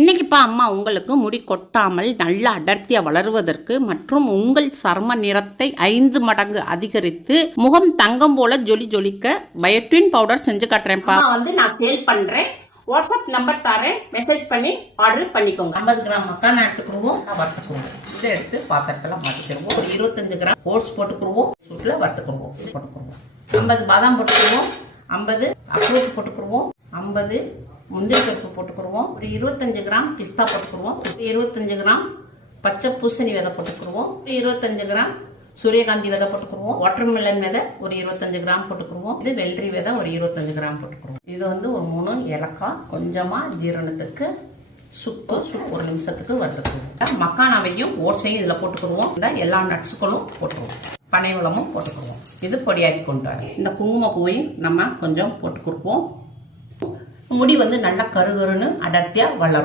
இன்னைக்குப்பா அம்மா உங்களுக்கு முடி கொட்டாமல் நல்ல அடர்த்தியா வளருவதற்கு மற்றும் உங்கள் சர்ம நிறத்தை 5 மடங்கு அதிகரித்து முகம் தங்கம் போல ஜொலிக்க பயோட்டின் பவுடர் செஞ்சு காட்டுறேன்ப்பா. நான் சேல் பண்றேன். வாட்ஸ்அப் நம்பர் தரேன், மெசேஜ் பண்ணி ஆர்டர் பண்ணிக்கோங்க. 50 கிராம் மக்கானா எடுத்துக்குருவோம், வறுத்துக்குருவோம். இதை எடுத்து பாத்திரத்துல மாற்றிக்கிடுவோம். ஒரு 25 கிராம் ஓட்ஸ் போட்டுக்குருவோம், சுட்டில் வறுத்துக்குருவோம். இது போட்டுக்குருவோம். 50 பாதாம் போட்டுக்குருவோம், 50 அக்ரோட் போட்டுக்குருவோம், 50 முந்திரி பருப்பு போட்டுக்குருவோம், ஒரு 25 கிராம் பிஸ்தா போட்டுக்குருவோம், ஒரு 25 கிராம் பச்சை பூசணி விதை போட்டுக்குருவோம், ஒரு 25 கிராம் சூரியகாந்தி விதை போட்டுக்குருவோம், வாட்டர்மெலன் விதை ஒரு 25 கிராம் போட்டுக்குருவோம், இது வெள்ளரி விதை ஒரு 25 கிராம் போட்டுக்குருவோம். இது ஒரு 3 ஏலக்காய், கொஞ்சமா ஜீரணத்துக்கு சுக்கு 1 நிமிஷத்துக்கு வறுத்துக்குருவோம். மக்கானாவையும் ஓட்ஸையும் இதில் போட்டுக்குருவோம். எல்லா நட்ஸுகளும் போட்டுருவோம், பனை வெல்லமும் போட்டுக்குருவோம். இது பொடியாக்கி கொண்டு வரேன். இந்த குங்குமப்பூவையும் நம்ம கொஞ்சம் போட்டுக்குருவோம். முடி நல்லா கருகருன்னு அடர்த்தியா வளரும்.